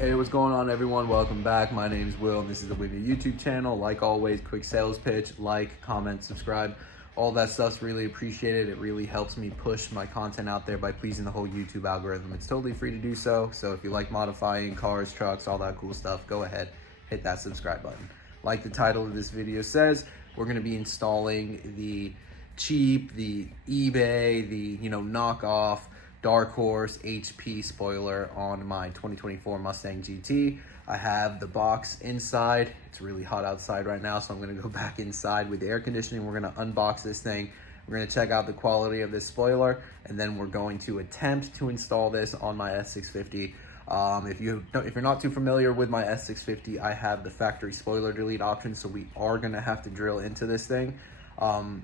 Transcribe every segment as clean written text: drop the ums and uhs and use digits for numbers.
Hey, what's going on, everyone? Welcome back. My name is Will, and this is the Win Your YouTube channel. Like always, quick sales pitch: like, comment, subscribe. All that stuff's really appreciated. It really helps me push my content out there by pleasing the whole YouTube algorithm. It's totally free to do so. So if you like modifying cars, trucks, all that cool stuff, go ahead, hit that subscribe button. Like the title of this video says, we're going to be installing the cheap, the eBay, the knockoff Darkhorse HP spoiler on my 2024 Mustang GT. I have the box inside. It's really hot outside right now, so I'm gonna go back inside with the air conditioning. We're gonna unbox this thing. We're gonna check out the quality of this spoiler, and then we're going to attempt to install this on my S650. If you're not too familiar with my S650, I have the factory spoiler delete option, so we are gonna have to drill into this thing.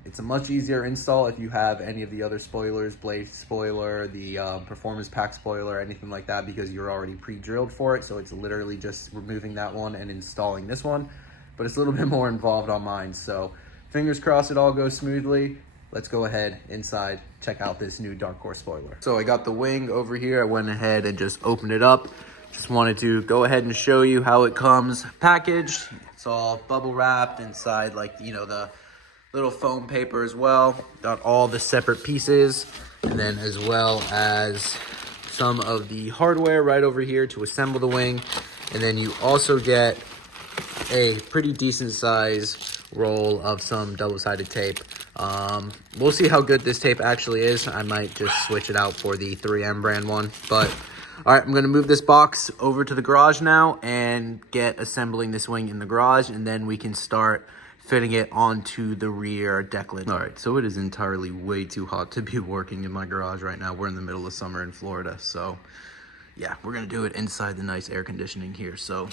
It's a much easier install if you have any of the other spoilers, Blade spoiler, the performance pack spoiler, anything like that, because you're already pre-drilled for it. So it's literally just removing that one and installing this one, but it's a little bit more involved on mine. So fingers crossed it all goes smoothly. Let's go ahead inside, check out this new Darkhorse spoiler. So I got the wing over here. I went ahead and just opened it up. Just wanted to go ahead and show you how it comes packaged. It's all bubble wrapped inside, like, the little foam paper as well. Got all the separate pieces, and then as well as some of the hardware right over here to assemble the wing. And then you also get a pretty decent size roll of some double-sided tape. We'll see how good this tape actually is. I might just switch it out for the 3M brand one. But all right, I'm gonna move this box over to the garage now and get assembling this wing in the garage, and then we can start fitting it onto the rear deck lid. All right, so it is entirely way too hot to be working in my garage right now. We're in the middle of summer in Florida, so yeah, we're gonna do it inside the nice air conditioning here. So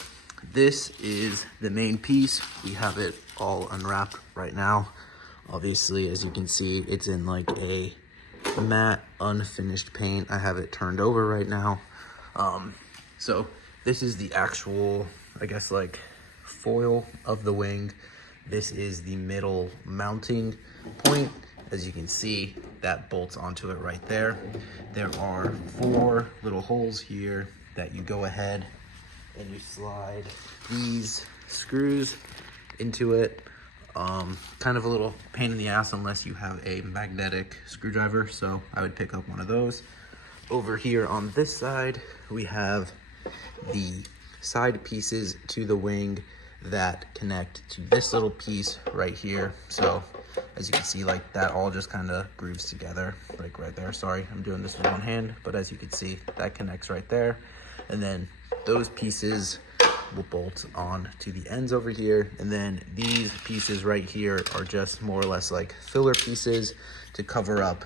this is the main piece. We have it all unwrapped right now. Obviously, as you can see, it's in like a matte unfinished paint. I have it turned over right now. So this is the actual, I guess, like foil of the wing. This is the middle mounting point. As you can see, that bolts onto it right there. There are 4 little holes here that you go ahead and you slide these screws into it. Kind of a little pain in the ass unless you have a magnetic screwdriver, so I would pick up one of those. Over here on this side, we have the side pieces to the wing that connect to this little piece right here. So as you can see, like that all just kind of grooves together, like right there. Sorry, I'm doing this with one hand, but as you can see, that connects right there. And then those pieces will bolt on to the ends over here. And then these pieces right here are just more or less like filler pieces to cover up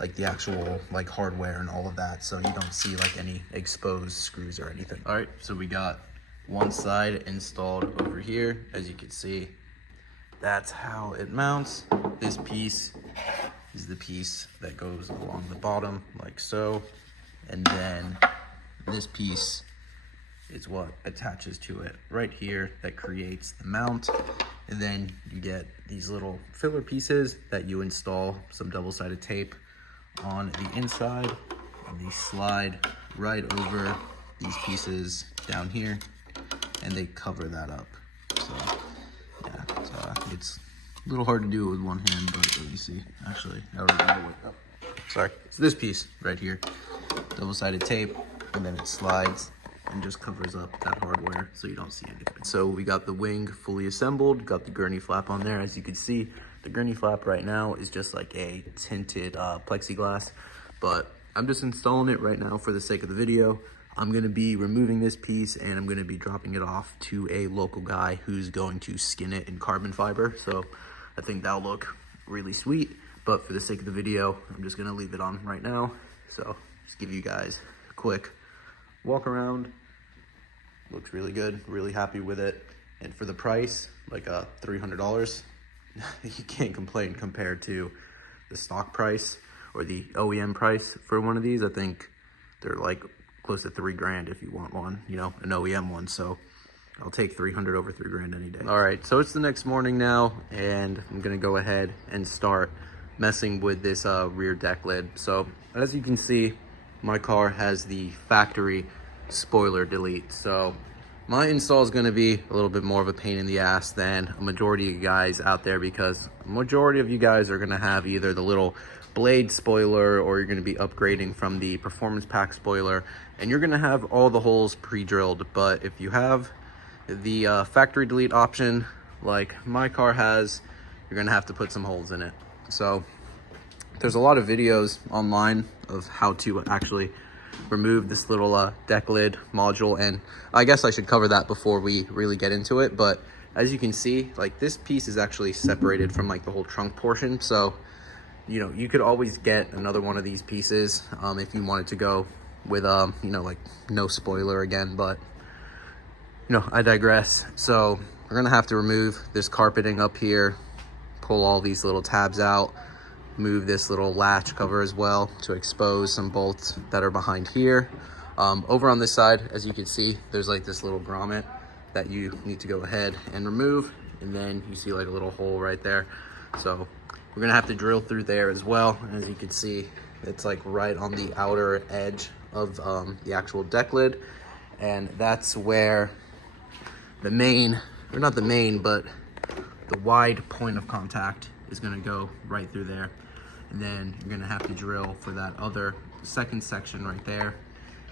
like the actual like hardware and all of that, so you don't see like any exposed screws or anything. All right, so we got one side installed over here. As you can see, that's how it mounts. This piece is the piece that goes along the bottom like so, and then this piece is what attaches to it right here that creates the mount. And then you get these little filler pieces that you install some double-sided tape on the inside, and they slide right over these pieces down here, and they cover that up. So yeah, it's a little hard to do it with one hand, but you see, actually, I already know what, oh, sorry. So this piece right here, double-sided tape, and then it slides and just covers up that hardware so you don't see anything. So we got the wing fully assembled, got the gurney flap on there. As you can see, the gurney flap right now is just like a tinted plexiglass, but I'm just installing it right now for the sake of the video. I'm gonna be removing this piece and I'm gonna be dropping it off to a local guy who's going to skin it in carbon fiber. So I think that'll look really sweet, but for the sake of the video, I'm just gonna leave it on right now. So just give you guys a quick walk around. Looks really good, really happy with it. And for the price, like $300, you can't complain compared to the stock price or the OEM price for one of these. I think they're like close to $3 grand if you want one, an OEM one. So I'll take 300 over $3 grand any day. All right, so it's the next morning now, and I'm gonna go ahead and start messing with this rear deck lid. So as you can see, my car has the factory spoiler delete. So my install is going to be a little bit more of a pain in the ass than a majority of you guys out there, because a majority of you guys are going to have either the little blade spoiler, or you're going to be upgrading from the performance pack spoiler, and you're going to have all the holes pre-drilled. But if you have the factory delete option like my car has, you're going to have to put some holes in it. So there's a lot of videos online of how to actually remove this little deck lid module, and I guess I should cover that before we really get into it. But as you can see, like, this piece is actually separated from like the whole trunk portion, so you know, you could always get another one of these pieces if you wanted to go with you know, like no spoiler again. But you know, I digress. So we're gonna have to remove this carpeting up here, pull all these little tabs out, move this little latch cover as well to expose some bolts that are behind here. Over on this side, as you can see, there's like this little grommet that you need to go ahead and remove, and then you see like a little hole right there. So we're gonna have to drill through there as well. And as you can see, it's like right on the outer edge of the actual deck lid, and that's where the main, or not the main, but the wide point of contact is gonna go right through there. And then you're gonna have to drill for that other second section right there.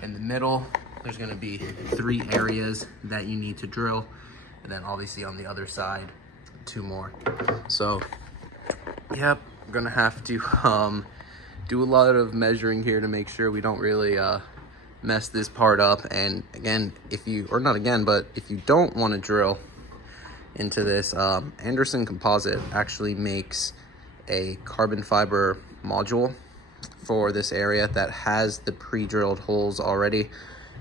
In the middle, there's gonna be 3 areas that you need to drill. And then obviously on the other side, 2 more. So, yep, we're gonna have to do a lot of measuring here to make sure we don't really mess this part up. And again, if you, or not again, but if you don't wanna drill into this, Anderson Composite actually makes a carbon fiber module for this area that has the pre-drilled holes already.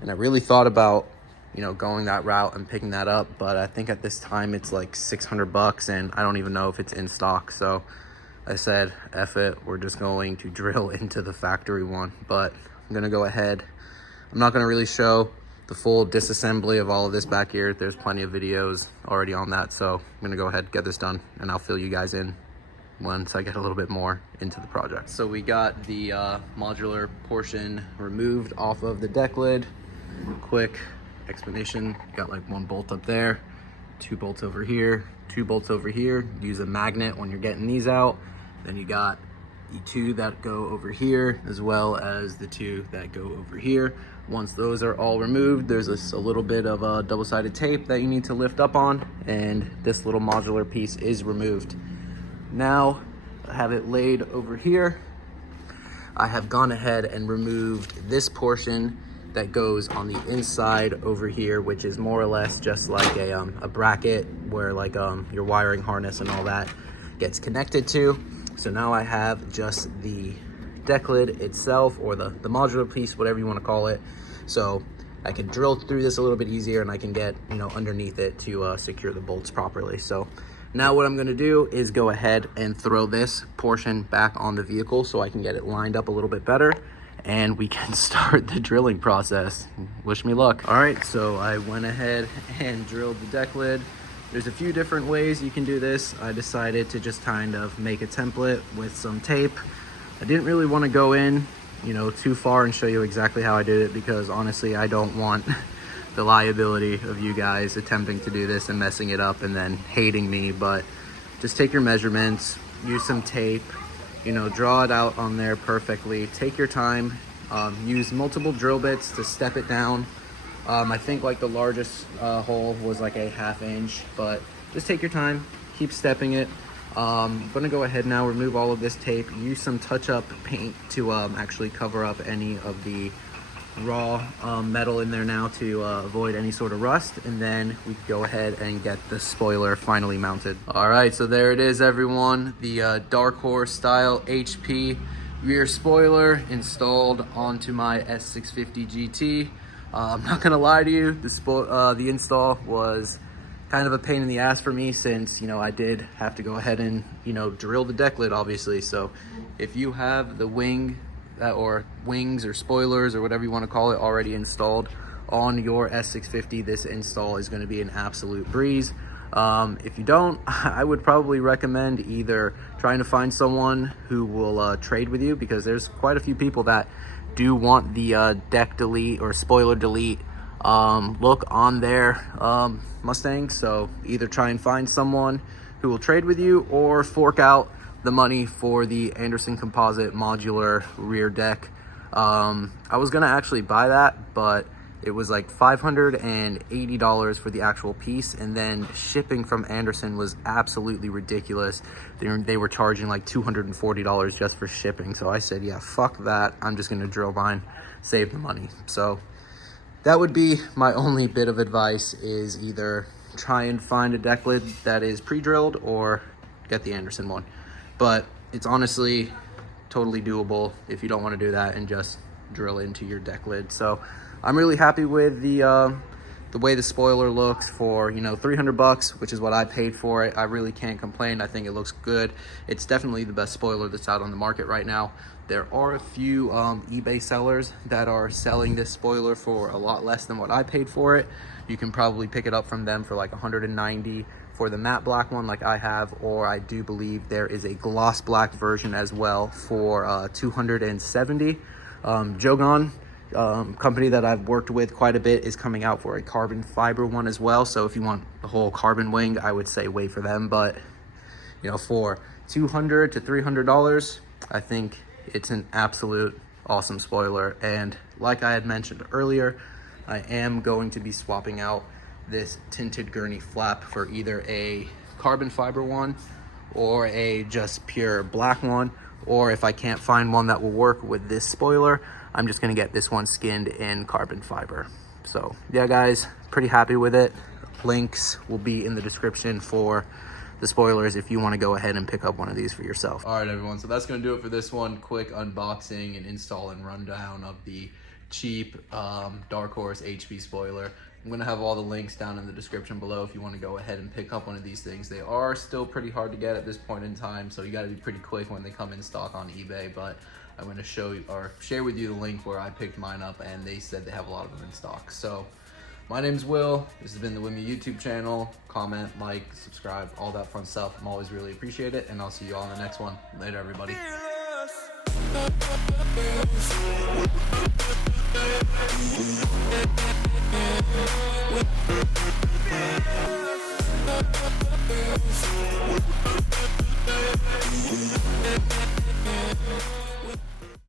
And I really thought about, you know, going that route and picking that up, but I think at this time it's like 600 bucks, and I don't even know if it's in stock. So I said, F it, we're just going to drill into the factory one. But I'm gonna go ahead, I'm not gonna really show the full disassembly of all of this back here. There's plenty of videos already on that. So I'm gonna go ahead, get this done, and I'll fill you guys in once I get a little bit more into the project. So we got the modular portion removed off of the deck lid. Quick explanation, got like 1 bolt up there, 2 bolts over here, 2 bolts over here. Use a magnet when you're getting these out. Then you got the 2 that go over here, as well as the 2 that go over here. Once those are all removed, there's a little bit of a double-sided tape that you need to lift up on, and this little modular piece is removed. Now I have it laid over here. I have gone ahead and removed this portion that goes on the inside over here, which is more or less just like a bracket where like your wiring harness and all that gets connected to. So now I have just the deck lid itself, or the modular piece, whatever you want to call it. So I can drill through this a little bit easier, and I can get, you know, underneath it to secure the bolts properly. So now what I'm gonna do is go ahead and throw this portion back on the vehicle so I can get it lined up a little bit better, and we can start the drilling process. Wish me luck. All right, so I went ahead and drilled the deck lid. There's a few different ways you can do this. I decided to just kind of make a template with some tape. I didn't really want to go in, you know, too far and show you exactly how I did it, because honestly, I don't want the liability of you guys attempting to do this and messing it up and then hating me. But just take your measurements, use some tape, you know, draw it out on there perfectly. Take your time, use multiple drill bits to step it down. I think like the largest hole was like a 1/2 inch, but just take your time, keep stepping it. I'm gonna go ahead now, remove all of this tape, use some touch-up paint to actually cover up any of the raw metal in there now to avoid any sort of rust, and then we can go ahead and get the spoiler finally mounted. All right, so there it is, everyone. The Darkhorse style HP rear spoiler installed onto my S650 GT. I'm not gonna lie to you, the install was kind of a pain in the ass for me, since, you know, I did have to go ahead and, you know, drill the deck lid, obviously. So if you have the wing or wings or spoilers or whatever you want to call it already installed on your S650, this install is going to be an absolute breeze. If you don't, I would probably recommend either trying to find someone who will trade with you, because there's quite a few people that do want the deck delete or spoiler delete look on their Mustang. So either try and find someone who will trade with you or fork out the money for the Anderson composite modular rear deck. I was gonna actually buy that, but it was like $580 for the actual piece, and then shipping from Anderson was absolutely ridiculous. They were charging like $240 just for shipping. So I said, yeah, fuck that. I'm just gonna drill mine, save the money. So that would be my only bit of advice, is either try and find a deck lid that is pre-drilled or get the Anderson one. But it's honestly totally doable if you don't want to do that and just drill into your deck lid. So I'm really happy with the way the spoiler looks for, you know, 300 bucks, which is what I paid for it. I really can't complain. I think it looks good. It's definitely the best spoiler that's out on the market right now. There are a few eBay sellers that are selling this spoiler for a lot less than what I paid for it. You can probably pick it up from them for like 190 for the matte black one like I have, or I do believe there is a gloss black version as well for 270. Jogon, company that I've worked with quite a bit, is coming out for a carbon fiber one as well. So if you want the whole carbon wing, I would say wait for them. But you know, for $200 to $300, I think it's an absolute awesome spoiler. And like I had mentioned earlier, I am going to be swapping out this tinted gurney flap for either a carbon fiber one or a just pure black one. Or if I can't find one that will work with this spoiler, I'm just gonna get this one skinned in carbon fiber. So yeah, guys, pretty happy with it. Links will be in the description for the spoilers if you want to go ahead and pick up one of these for yourself. All right, everyone, so that's gonna do it for this one. Quick unboxing and install and rundown of the cheap Darkhorse HP spoiler. I'm gonna have all the links down in the description below if you want to go ahead and pick up one of these things. They are still pretty hard to get at this point in time, so you got to be pretty quick when they come in stock on eBay. But I'm going to show you or share with you the link where I picked mine up, and they said they have a lot of them in stock. So my name's Will. This has been the With Me YouTube channel. Comment, like, subscribe, all that fun stuff. I'm always really appreciate it, and I'll see you all in the next one. Later, everybody.